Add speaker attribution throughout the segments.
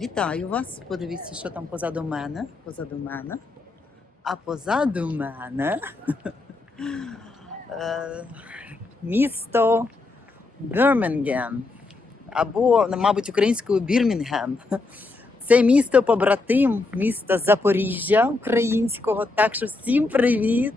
Speaker 1: Вітаю вас! Подивіться, що там позаду мене. Позаду мене. А позаду мене е, місто Бірмінгем. Або, мабуть, українською Бірмінгем. Це місто побратим, місто Запоріжжя українського. Так що всім привіт!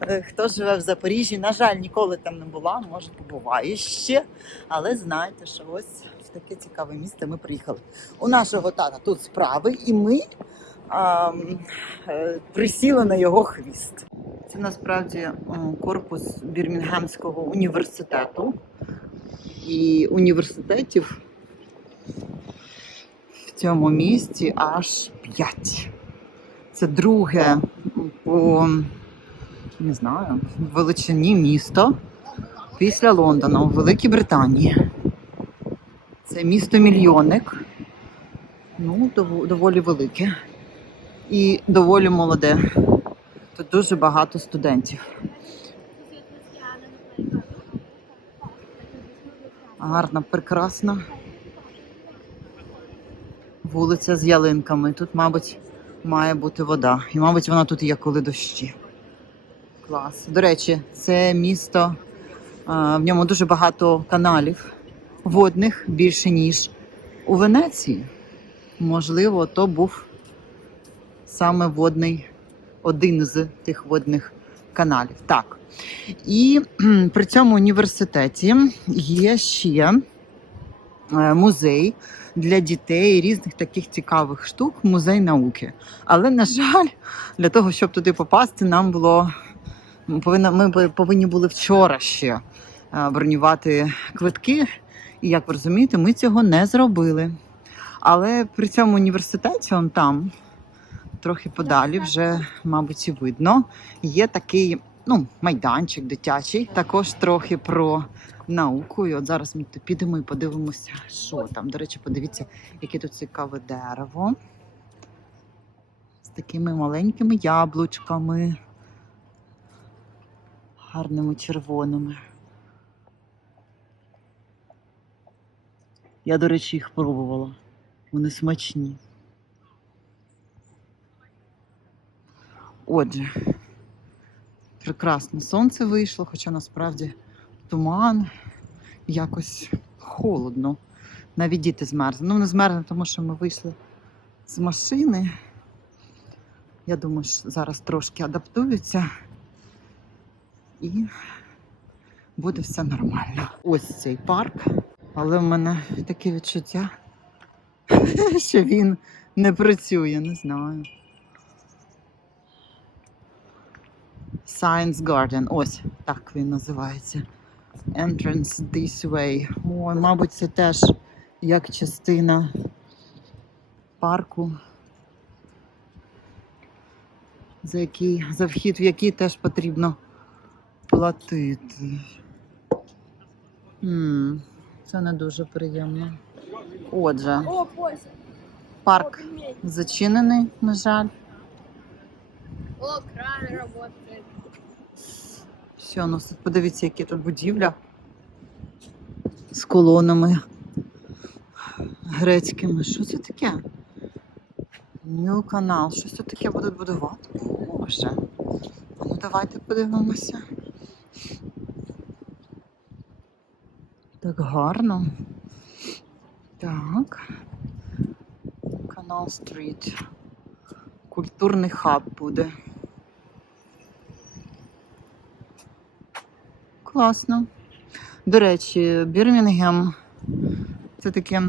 Speaker 1: Е, Хто живе в Запоріжжі, на жаль, ніколи там не була, може побуваю ще. Але знайте, що ось в таке цікаве місто ми приїхали. У нашого тата тут справи, і ми а, е, присіли на його хвіст. Це насправді е, корпус Бірмінгемського університету. І університетів в цьому місті аж п'ять. Це друге по не знаю, величині місто після Лондона у Великій Британії. Це місто мільйонник. Ну, дов- доволі велике. І доволі молоде. Тут дуже багато студентів. Гарна, прекрасна вулиця з ялинками. Тут, мабуть, має бути вода. І, мабуть, вона тут є, коли дощі. Клас. До речі, це місто, в ньому дуже багато каналів водних, більше, ніж у Венеції. Можливо, то був саме водний, один з тих водних каналів. Так. І при цьому університеті є ще е, музей для дітей різних таких цікавих штук, музей науки. Але, на жаль, для того, щоб туди попасти, нам було повинна, ми повинні були вчора ще е, бронювати квитки. І як ви розумієте, ми цього не зробили. Але при цьому університеті, он там, трохи подалі, вже, мабуть, і видно, є такий ну, майданчик дитячий, також трохи про науку. І от зараз ми підемо і подивимося, що там. До речі, подивіться, яке тут цікаве дерево. З такими маленькими яблучками гарними червоними. Я, до речі, їх пробувала. Вони смачні. Отже, прекрасне сонце вийшло, хоча насправді туман, якось холодно. Навіть діти змерзли. Ну, не змерзли, тому що ми вийшли з машини. Я думаю, що зараз трошки адаптуються і буде все нормально. Ось цей парк, але в мене таке відчуття, що він не працює, не знаю. Science Garden. Ось так він називається. Entrance this way. Ой, мабуть, це теж як частина парку, за, який, за вхід в який теж потрібно платити. М, Це не дуже приємно. Отже,
Speaker 2: О, Пося.
Speaker 1: парк зачинений, на жаль.
Speaker 2: О, кран работает.
Speaker 1: Все, ну тут подивіться, які тут будівля з колонами грецькими. Що це таке? Нью канал. Щось тут таке будуть будувати. Боже. Ну давайте подивимося. Так гарно. Так. Канал Стріт. Культурний хаб буде. Класно. До речі, Бірмінгем це таке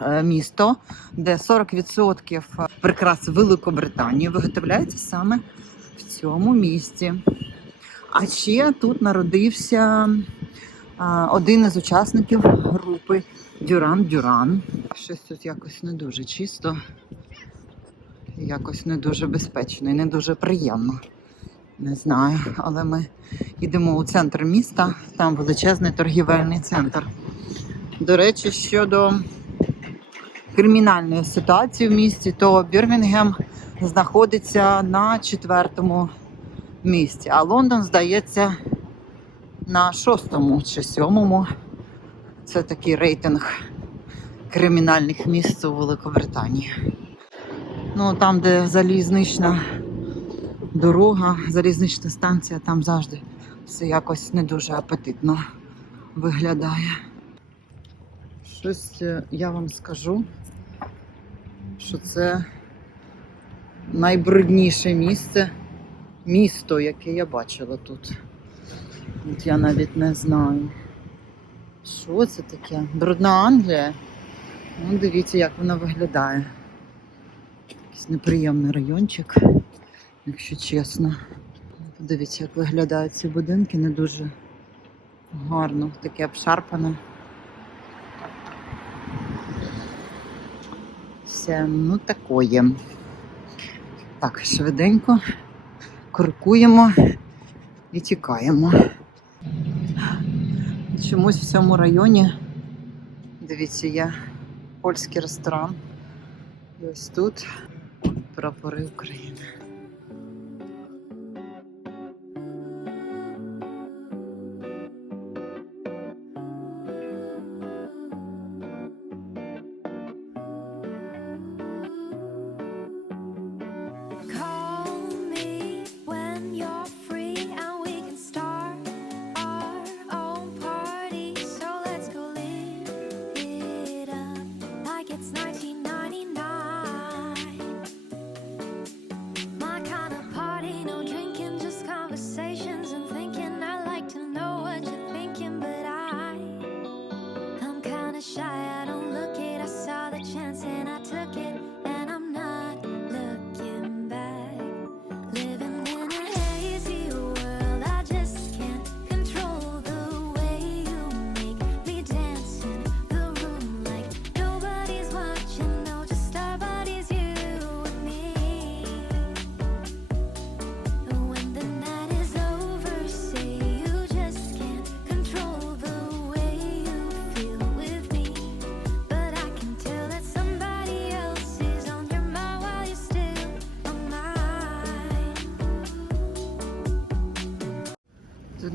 Speaker 1: е, місто, де 40% прикрас Великобританії виготовляється саме в цьому місті. А ще тут народився один із учасників групи Дюран Дюран. Щось тут якось не дуже чисто, якось не дуже безпечно і не дуже приємно. Не знаю, але ми йдемо у центр міста, там величезний торгівельний центр. До речі, щодо кримінальної ситуації в місті, то Бірмінгем знаходиться на четвертому місці, а Лондон, здається, на шостому чи сьомому. Це такий рейтинг кримінальних місць у Великобританії. Ну, там, де залізнична дорога, залізнична станція, там завжди все якось не дуже апетитно виглядає. Щось е, я вам скажу, що це найбрудніше місце, місто, яке я бачила тут. От я навіть не знаю. Що це таке? Брудна Англія? Ну, дивіться, як вона виглядає. Якийсь неприємний райончик, якщо чесно. Подивіться, як виглядають ці будинки, не дуже гарно, таке обшарпане. Все, ну такое. Так, швиденько крокуємо і тікаємо. Чомусь в цьому районі, дивіться, є польський ресторан. І ось тут прапори України.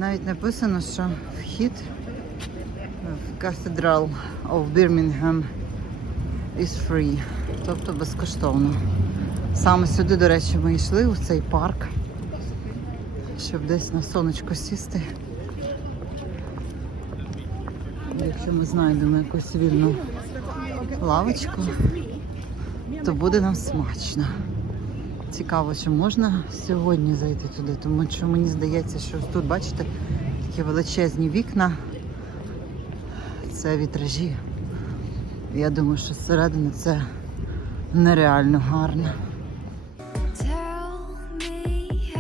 Speaker 1: Навіть написано, що вхід в Cathedral of Birmingham is free, тобто безкоштовно. Саме сюди, до речі, ми йшли у цей парк, щоб десь на сонечко сісти. Якщо ми знайдемо якусь вільну лавочку, то буде нам смачно. Цікаво, чи можна сьогодні зайти туди, тому що мені здається, що тут, бачите, такі величезні вікна. Це вітражі. Я думаю, що зсередини це нереально гарно.
Speaker 3: Tell me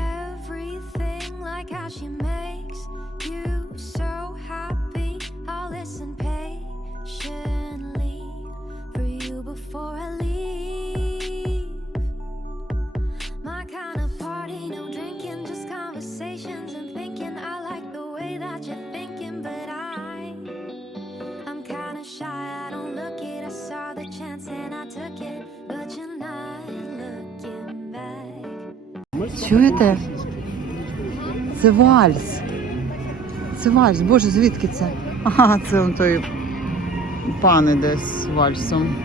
Speaker 3: like how she makes you so
Speaker 1: Чуєте? Це вальс. Це вальс. Боже, звідки це? Ага, це он той пан іде з вальсом.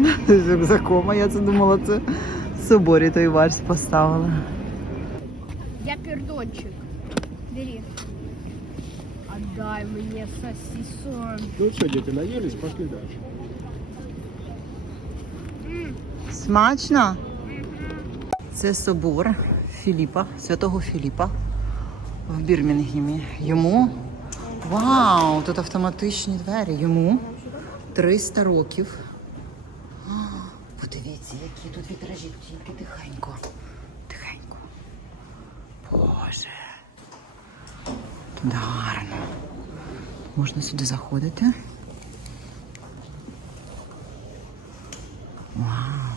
Speaker 1: З рюкзаком, а я це думала, це в соборі той вальс поставили.
Speaker 2: Я пердончик. Бери. Отдай мне сосисон.
Speaker 4: Ну что, дети, наелись, пошли дальше.
Speaker 1: Смачно? Це собор Філіпа, святого Філіпа в Бірмінгемі. Йому вау! Тут автоматичні двері. Йому 300 років. Подивіться, які тут вітражі, тільки тихенько. Тихенько. Боже. Гарно. Можна сюди заходити. Так,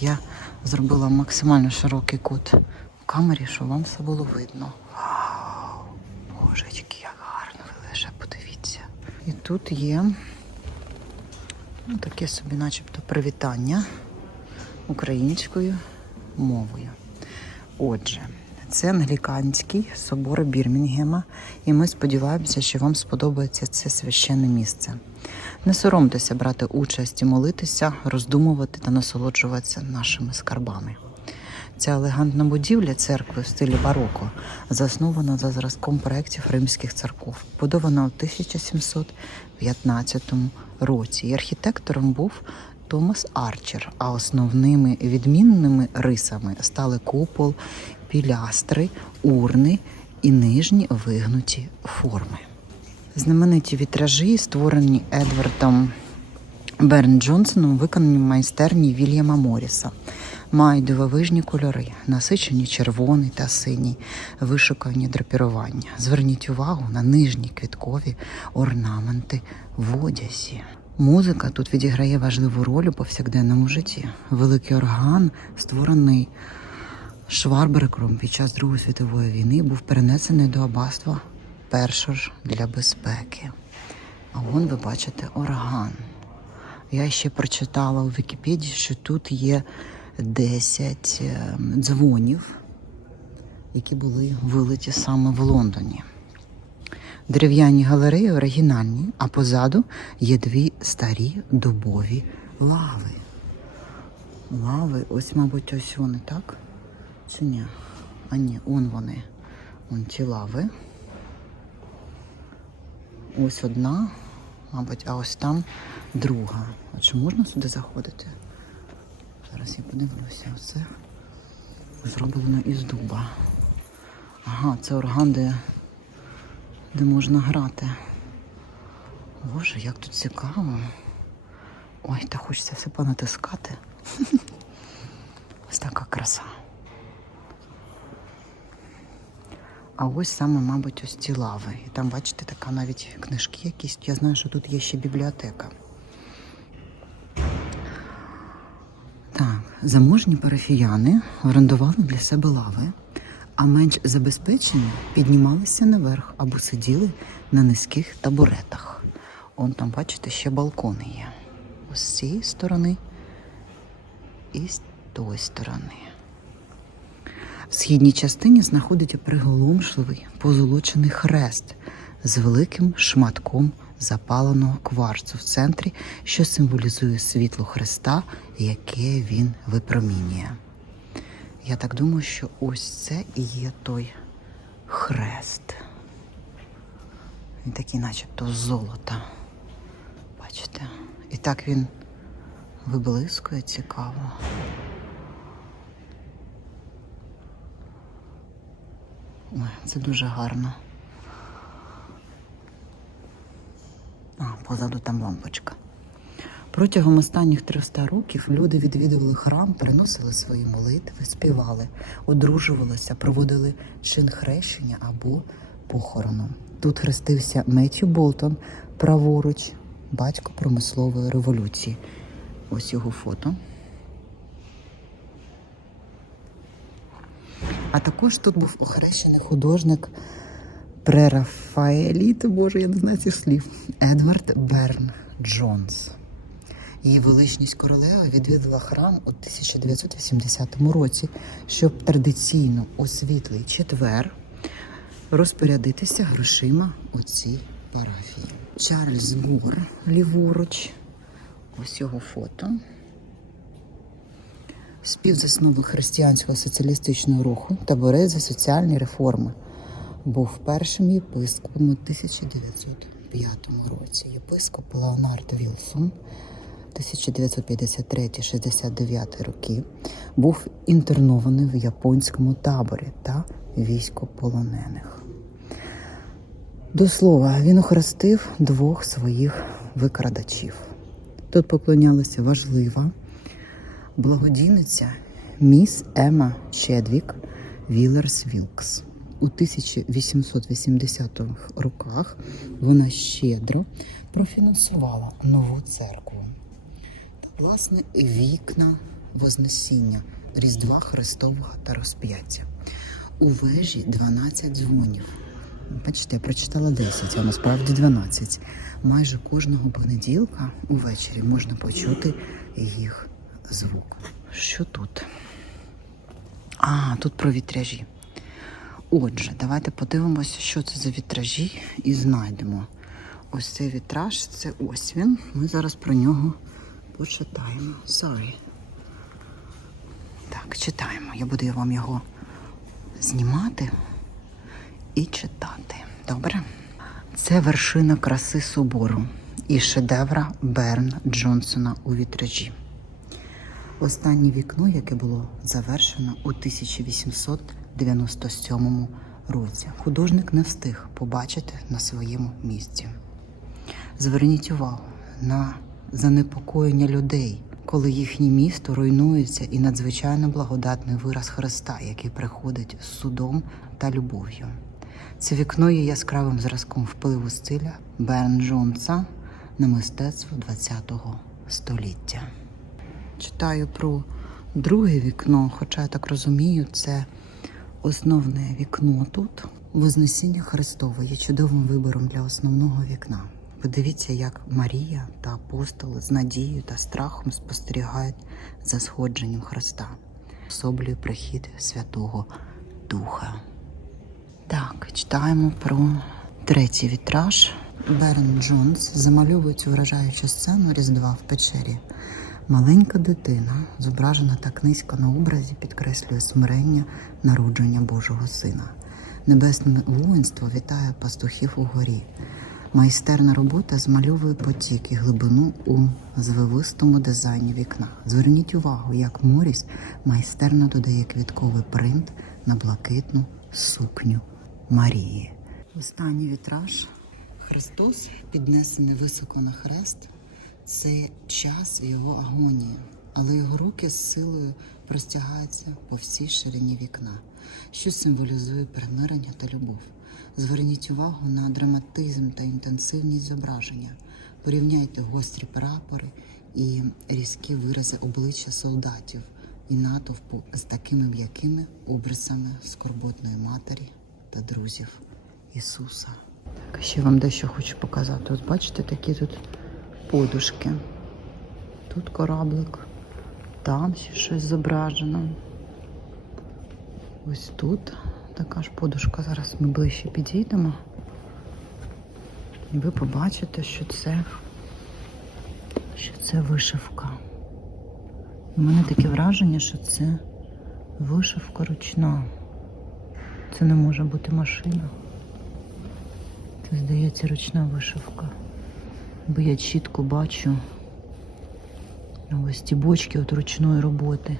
Speaker 1: я зробила максимально широкий кут в камері, щоб вам все було видно. Вау! Божечки, як гарно, ви лише подивіться. І тут є ну, таке собі, начебто, привітання українською мовою. Отже, це англіканський собор Бірмінгема, і ми сподіваємося, що вам сподобається це священне місце. Не соромтеся брати участь і молитися, роздумувати та насолоджуватися нашими скарбами. Ця елегантна будівля церкви в стилі бароко заснована за зразком проєктів римських церков, будована у 1715 році. І архітектором був Томас Арчер, а основними відмінними рисами стали купол, пілястри, урни і нижні вигнуті форми. Знамениті вітражі, створені Едвардом Берн Джонсоном, виконані в майстерні Вільяма Моріса. Мають дивовижні кольори, насичені червоний та синій, вишукані драпірування. Зверніть увагу на нижні квіткові орнаменти в одязі. Музика тут відіграє важливу роль у повсякденному житті. Великий орган, створений Шварберком під час Другої світової війни, був перенесений до аббатства першого ж для безпеки. А вон ви бачите орган. Я ще прочитала у Вікіпедії, що тут є 10 е, дзвонів, які були вилиті саме в Лондоні. Дерев'яні галереї оригінальні, а позаду є дві старі дубові лави. Лави, ось, мабуть, ось вони, так? Чи ні? А ні, он вони. Вон ті лави. Ось одна, мабуть, а ось там друга. А чи можна сюди заходити? Зараз я подивлюся. Оце зроблено із дуба. Ага, це орган, де, де можна грати. Боже, як тут цікаво. Ой, та хочеться все понатискати. Ось така краса. А ось саме, мабуть, ось ці лави. І там, бачите, така навіть книжки якісь. Я знаю, що тут є ще бібліотека. Так, заможні парафіяни орендували для себе лави, а менш забезпечені піднімалися наверх або сиділи на низьких табуретах. Он там, бачите, ще балкони є. Ось з цієї сторони і з тої сторони. В східній частині знаходиться приголомшливий позолочений хрест з великим шматком запаленого кварцу в центрі, що символізує світло Христа, яке він випромінює. Я так думаю, що ось це і є той хрест. Він такий, начебто, золота. Бачите? І так він виблискує цікаво. Ой, це дуже гарно. А, позаду там лампочка. Протягом останніх 300 років люди відвідували храм, приносили свої молитви, співали, одружувалися, проводили чин хрещення або похорону. Тут хрестився Меттью Болтон, праворуч, батько промислової революції. Ось його фото. А також тут був охрещений художник прерафаеліт, боже, я не знаю цих слів. Едвард Берн Джонс. Її величність королева відвідала храм у 1980 році, щоб традиційно у світлий четвер розпорядитися грошима у цій парафії. Чарльз Мур, ліворуч. Ось його фото. Співзасновник християнського соціалістичного руху та борець за соціальні реформи. Був першим єпископом у 1905 році. Єпископ Леонард Вілсон 1953-69 роки був інтернований в японському таборі та військополонених. До слова, він охрестив двох своїх викрадачів. Тут поклонялася важлива благодійниця міс Ема Чедвік Вілерс Вілкс. У 1880-х роках вона щедро профінансувала нову церкву власне, вікна Вознесіння, Різдва Христового та розп'яття. У вежі 12 дзвонів. Бачите, я прочитала 10, а насправді 12. Майже кожного понеділка увечері можна почути їх звук. Що тут? А, тут про вітряжі. Отже, давайте подивимося, що це за вітражі, і знайдемо. Ось цей вітраж, це ось він. Ми зараз про нього почитаємо. Sorry. Так, читаємо. Я буду вам його знімати і читати. Добре? Це вершина краси собору і шедевра Берн Джонсона у вітражі. Останнє вікно, яке було завершено у 1897 році, художник не встиг побачити на своєму місці. Зверніть увагу на занепокоєння людей, коли їхнє місто руйнується, і надзвичайно благодатний вираз Христа, який приходить з судом та любов'ю. Це вікно є яскравим зразком впливу стиля Берн Джонса на мистецтво ХХ століття. Читаю про друге вікно, хоча я так розумію, це основне вікно тут. Вознесіння Христове є чудовим вибором для основного вікна. Подивіться, як Марія та апостоли з надією та страхом спостерігають за сходженням Христа, особлює прихід Святого Духа. Так, читаємо про третій вітраж. Берн Джонс замальовує цю вражаючу сцену Різдва в печері. Маленька дитина, зображена так низько на образі, підкреслює смирення народження Божого Сина. Небесне воїнство вітає пастухів у горі. Майстерна робота змальовує потік і глибину у звивистому дизайні вікна. Зверніть увагу, як Моріс майстерно додає квітковий принт на блакитну сукню Марії. Останній вітраж. Христос, піднесений високо на хрест, це час його агонії, але його руки з силою простягаються по всій ширині вікна, що символізує примирення та любов. Зверніть увагу на драматизм та інтенсивність зображення. Порівняйте гострі прапори і різкі вирази обличчя солдатів і натовпу з такими м'якими обрисами скорботної матері та друзів Ісуса. Так, ще вам дещо хочу показати. Ось бачите, такі тут подушки. Тут кораблик, там ще щось зображено. Ось тут така ж подушка. Зараз ми ближче підійдемо. І ви побачите, що це, що це вишивка. У мене таке враження, що це вишивка ручна. Це не може бути машина. Це, здається, ручна вишивка. Бо я чітко бачу ось ті бочки от ручної роботи.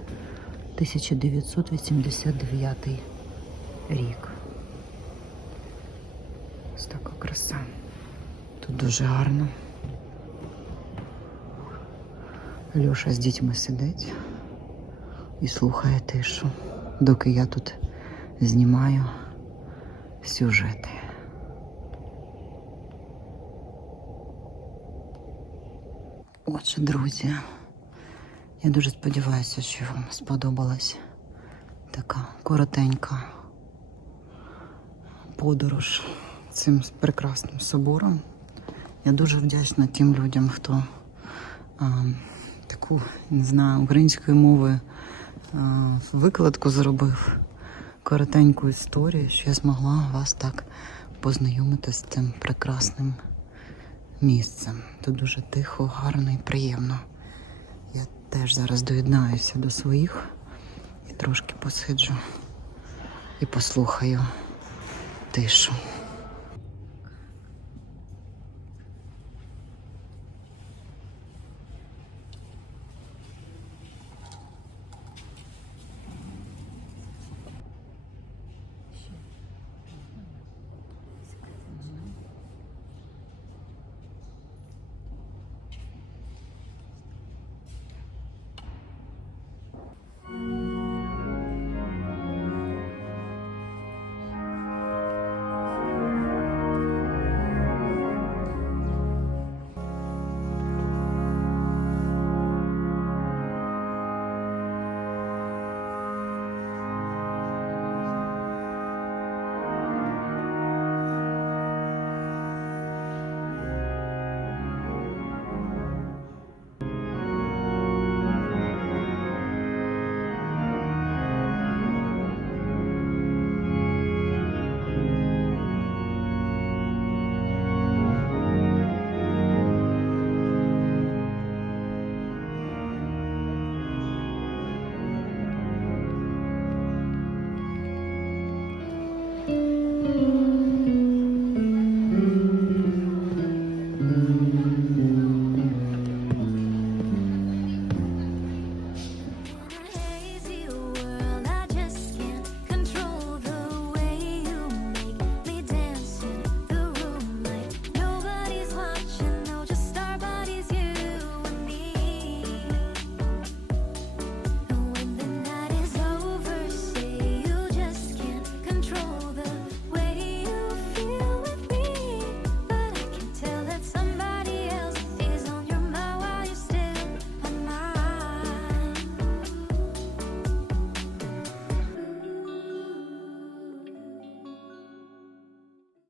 Speaker 1: 1989 рік. Ось така краса. Тут дуже гарно. Льоша з дітьми сидить і слухає тишу, доки я тут знімаю сюжети. Отже, друзі, я дуже сподіваюся, що вам сподобалась така коротенька подорож цим прекрасним собором. Я дуже вдячна тим людям, хто а, таку, не знаю, українською мовою а, викладку зробив коротеньку історію, що я змогла вас так познайомити з цим прекрасним місцем. Тут дуже тихо, гарно і приємно. Теж зараз доєднаюся до своїх і трошки посиджу і послухаю тишу.